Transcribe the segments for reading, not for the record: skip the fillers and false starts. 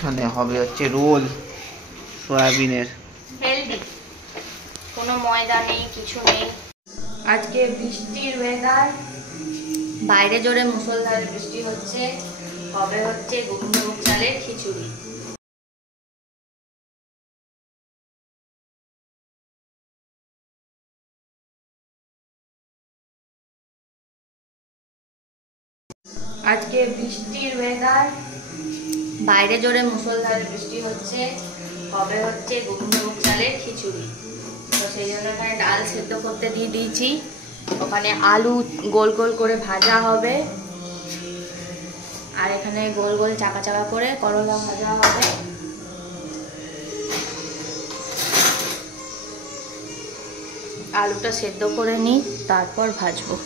এখানে হবে হচ্ছে রোল সয়াবিনের, হেলদি, কোনো ময়দা নেই, কিছু নেই। আজকে বৃষ্টির ওয়েদার, বাইরে জোরে মুষলধারে বৃষ্টি হচ্ছে। হবে হচ্ছে গোবিন্দভোগ চালের খিচুড়ি। আজকে বৃষ্টির ওয়েদার, বাইরে জোরে মুষলধারে বৃষ্টি হচ্ছে। হবে হচ্ছে গোবিন্দভোগ চালের খিচুড়ি। তো সেই জন্য এখানে ডাল সেদ্ধ করতে দিয়ে দিয়েছি। ওখানে আলু গোল গোল করে ভাজা হবে, আর এখানে গোল গোল চাকা চাকা করে করলা ভাজা হবে। আলুটা সেদ্ধ করে নিই, তারপর ভাজবো।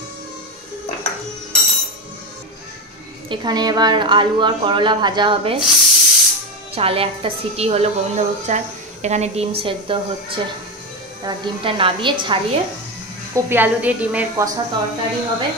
এখানে এবার আলু আর করলা ভাজা হবে। চালে একটা সিটি হলো গোবিন্দভোগ চাল। এখানে ডিম সেদ্ধ হচ্ছে। এবার ডিমটা নাবিয়ে ছাড়িয়ে কপি আলু দিয়ে ডিমের কষা তরকারি হবে।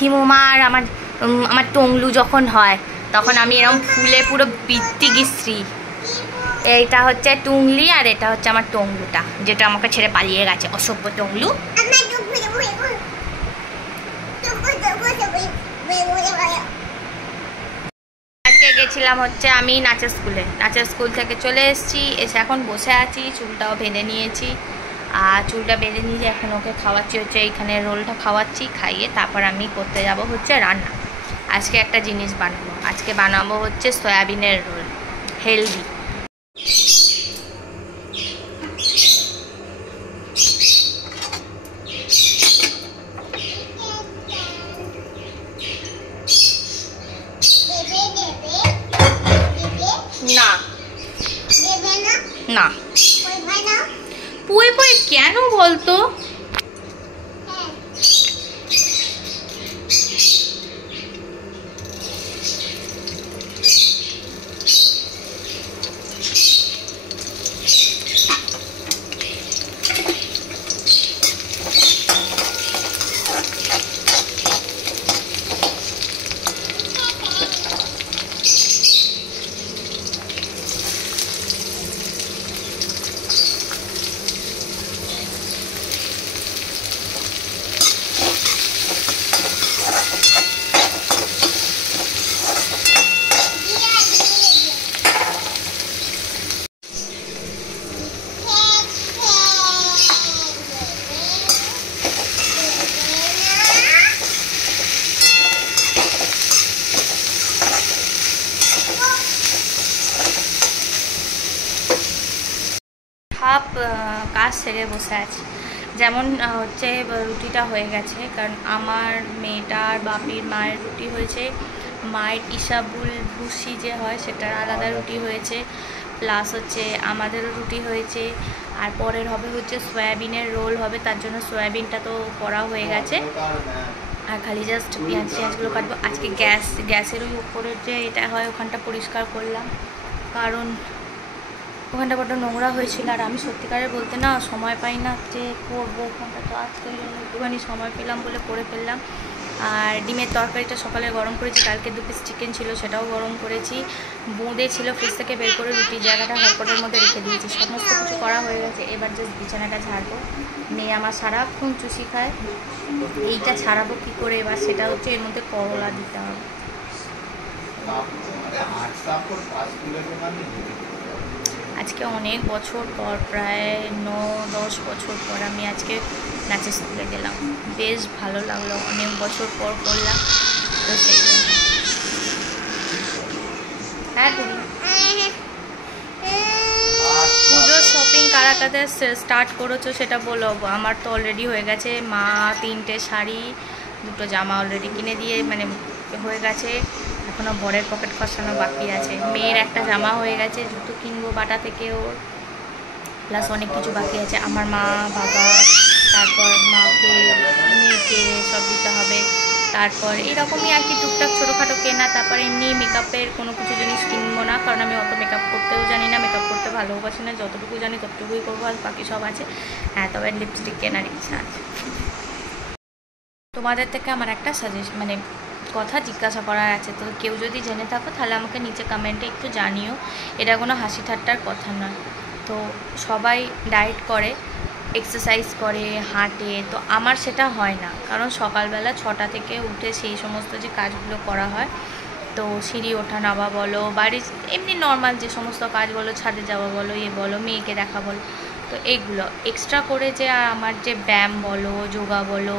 শিমুমার আমার আমার টংলু যখন হয় তখন আমি এরকম ফুলে পুরো বিত্তিগিশ্রী। এইটা হচ্ছে টুংলি আর এটা হচ্ছে আমার টংলুটা, যেটা আমাকে ছেড়ে পালিয়ে গেছে, অসভ্য টংলু। আজকে গেছিলাম হচ্ছে আমি নাচের স্কুলে, নাচের স্কুল থেকে চলে এসেছি, এসে এখন বসে আছি, চুলটাও বেঁধে নিয়েছি। আর চুলটা বেঁধে নিয়ে এখন ওকে খাওয়াচ্ছি হচ্ছে এইখানে রোলটা খাওয়াচ্ছি, খাইয়ে তারপর আমি করতে যাব হচ্ছে রান্না। আজকে একটা জিনিস বানাবো, আজকে বানাবো হচ্ছে সয়াবিনের রোল, হেলদি। না না পুয়ে পুয়ে কেন বলতো? সব কাজ সেরে বসে আছি। যেমন হচ্ছে রুটিটা হয়ে গেছে, কারণ আমার মেয়েটার বাপির মায়ের রুটি হয়েছে, মায়ের ইসাবুল ভুসি যে হয় সেটার আলাদা রুটি হয়েছে, প্লাস হচ্ছে আমাদেরও রুটি হয়েছে। আর পরের হবে হচ্ছে সয়াবিনের রোল হবে, তার জন্য সয়াবিনটা তো করা হয়ে গেছে, আর খালি জাস্ট পেঁয়াজগুলো কাটবো। আজকে গ্যাসের ওই উপরের যে এটা হয় ওখানটা পরিষ্কার করলাম, কারণ ওখানটা বড্ড নোংরা হয়েছিল, আর আমি সত্যিকারের বলতে না সময় পাই না যে করবো ওখানটা, তো আজকে একটুখানি সময় পেলাম বলে করে ফেললাম। আর ডিমের তরকারিটা সকালে গরম করেছি, কালকে 2 পিস চিকেন ছিল সেটাও গরম করেছি, বোঁদে ছিল ফ্রিজ থেকে বের করে রুটির জায়গাটা হটপটের মধ্যে রেখে দিয়েছি, সমস্ত কিছু করা হয়ে গেছে। এবার জাস্ট বিছানাটা ঝাড়বো। মেয়ে আমার সারাক্ষণ চুষি খায়, এইটা ছাড়াবো কী করে এবার, সেটা হচ্ছে এর মধ্যে করলা দিতে হবে। আজকে অনেক বছর পর, প্রায় 9-10 বছর পর আমি আজকে নাচের স্কুলে গেলাম, বেশ ভালো লাগলো, অনেক বছর পর করলাম, তো সেই জন্য। হ্যাঁ দিদি, পুজোর শপিং কারা কাদের স্টার্ট করেছো সেটা বলো। আমার তো অলরেডি হয়ে গেছে, মা 3টে শাড়ি 2টো জামা অলরেডি কিনে দিয়ে মানে হয়ে গেছে, এখনও বরের পকেট খসানো বাকি আছে। মেয়ের একটা জামা হয়ে গেছে, জুতো কিনবো বাটা থেকে ওর, প্লাস অনেক কিছু বাকি আছে। আমার মা বাবা, তারপর মাকে মেয়েকে সব দিতে হবে, তারপর এরকমই আর কি টুকটাক ছোটোখাটো কেনা। তারপর এমনি মেকআপের কোনো কিছু জিনিস কিনবো না, কারণ আমি অত মেকআপ করতেও জানি না, মেকআপ করতে ভালোবাসি না, যতটুকু জানি ততটুকুই করবো, আর বাকি সব আছে। হ্যাঁ, তবে লিপস্টিক কেনার ইচ্ছা আছে। তোমাদের থেকে আমার একটা সাজেশন মানে কথা জিজ্ঞাসা করার আছে, তো কেউ যদি জেনে থাকো তাহলে আমাকে নিচে কমেন্টে একটু জানিও। এটা কোনো হাসি ঠাট্টার কথা নয়। তো সবাই ডায়েট করে, এক্সারসাইজ করে, হাঁটে, তো আমার সেটা হয় না, কারণ সকালবেলা 6টা থেকে উঠে সেই সমস্ত যে কাজগুলো করা হয়, তো সিঁড়ি ওঠা নামা বলো, বাড়ির এমনি নর্মাল যে সমস্ত কাজ বলো, ছাদে যাওয়া বলো, বলো, মেয়েকে দেখা বলো, তো এইগুলো এক্সট্রা করে যে আমার যে ব্যায়াম বলো, যোগা বলো,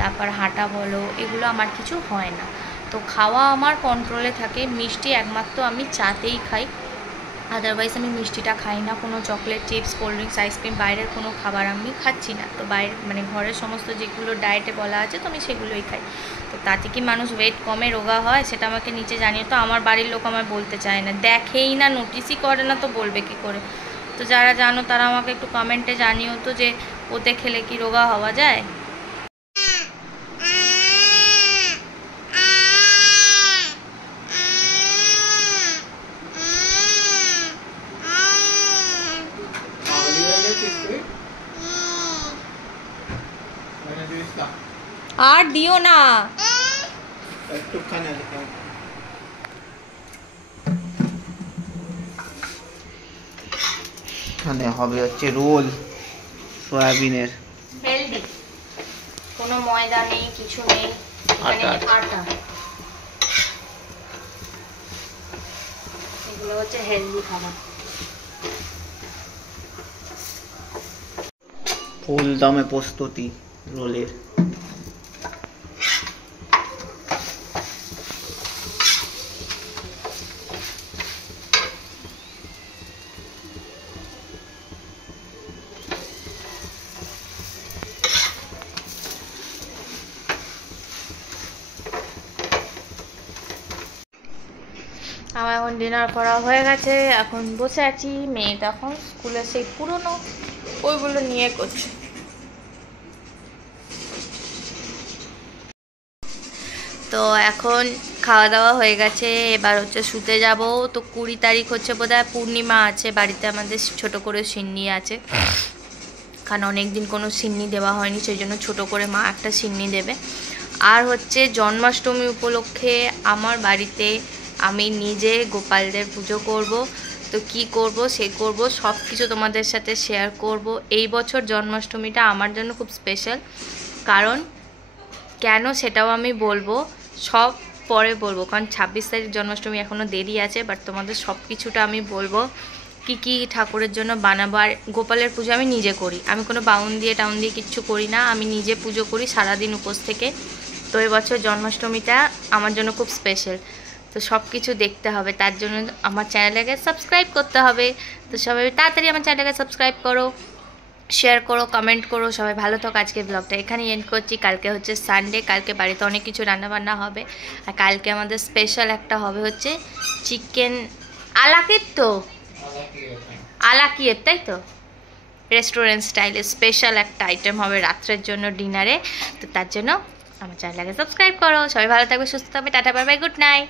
তারপর হাঁটা বলো, এগুলো আমার কিছু হয় না। তো খাওয়া আমার কন্ট্রোলে থাকে, মিষ্টি একমাত্র আমি চাতেই খাই, আদারওয়াইজ আমি মিষ্টিটা খাই না। কোনো chocolate, chips, cold drinks, ice cream, বাইরের কোনো খাবার আমি খাচ্ছি না। তো বাইরে মানে ঘরের সমস্ত যেগুলো ডায়েটে বলা আছে তো আমি সেগুলোই খাই। তো তাতে কি মানুষ ওয়েট কমে, রোগা হয়, সেটা আমাকে নিচে জানিয়ে। তো আমার বাড়ির লোক আমার বলতে চায় না, দেখেই না, নোটিসই করে না, তো বলবে কী করে। তো যারা জানো তারা আমাকে একটু কমেন্টে জানিও তো, যে ওতে খেলে কি রোগা হওয়া যায়। আর দিও না, একটুখানি এখানে হবে হচ্ছে রোল সয়াবিনের, হেলদি, কোনো ময়দা নেই, কিছু নেই, এখানে আটা। এগুলো হচ্ছে হেলদি খাবার। ফুল দমে প্রস্তুতি রোলের। আমার এখন ডিনার করা হয়ে গেছে, এখন বসে আছি। মেয়ে তখন স্কুলে সেই পুরনো ওইগুলো নিয়ে করছে। তো এখন খাওয়া দাওয়া হয়ে গেছে, এবার হচ্ছে শুতে যাব। তো 20 তারিখ হচ্ছে বোধহয় পূর্ণিমা আছে, বাড়িতে আমাদের ছোট করে সিন্নি আছে, কারণ অনেক দিন কোনো সিন্নি দেওয়া হয়নি, সেই জন্য ছোটো করে মা একটা সিন্নি দেবে। আর হচ্ছে জন্মাষ্টমী উপলক্ষে আমার বাড়িতে আমি নিজে গোপালদের পুজো করব। তো কি করব সে করব সব কিছু তোমাদের সাথে শেয়ার করব। এই বছর জন্মাষ্টমীটা আমার জন্য খুব স্পেশাল, কারণ কেন সেটাও আমি বলবো, সব পরে বলবো, কারণ 26 তারিখ জন্মাষ্টমী এখনও দেরি আছে। বাট তোমাদের সব কিছুটা আমি বলবো, কি কি ঠাকুরের জন্য বানাবো। আর গোপালের পুজো আমি নিজে করি, আমি কোনো বাউন দিয়ে টাউন দিয়ে কিচ্ছু করি না, আমি নিজে পুজো করি সারাদিন উপোস থেকে। তো এবছর জন্মাষ্টমীটা আমার জন্য খুব স্পেশাল। তো সব কিছু দেখতে হবে, তার জন্য আমার চ্যানেলটাকে সাবস্ক্রাইব করতে হবে। তো সবাই তাড়াতাড়ি আমার চ্যানেলটাকে সাবস্ক্রাইব করো, শেয়ার করো, কমেন্ট করো। সবাই ভালো থাকো। আজকে ব্লগটা এখানেই এন্ড করছি। কালকে হচ্ছে সানডে, কালকে বাড়িতে অনেক কিছু রান্নাবান্না হবে। আর কালকে আমাদের স্পেশাল একটা হবে হচ্ছে চিকেন আলাকির, তো আলাকিয়ের, তাই তো, রেস্টুরেন্ট স্টাইলে স্পেশাল একটা আইটেম হবে রাত্রের জন্য ডিনারে। তো তার জন্য আমার চ্যানেলটাকে সাবস্ক্রাইব করো। সবাই ভালো থাকবে, সুস্থ থাকবে। Tata, bye bye, good night.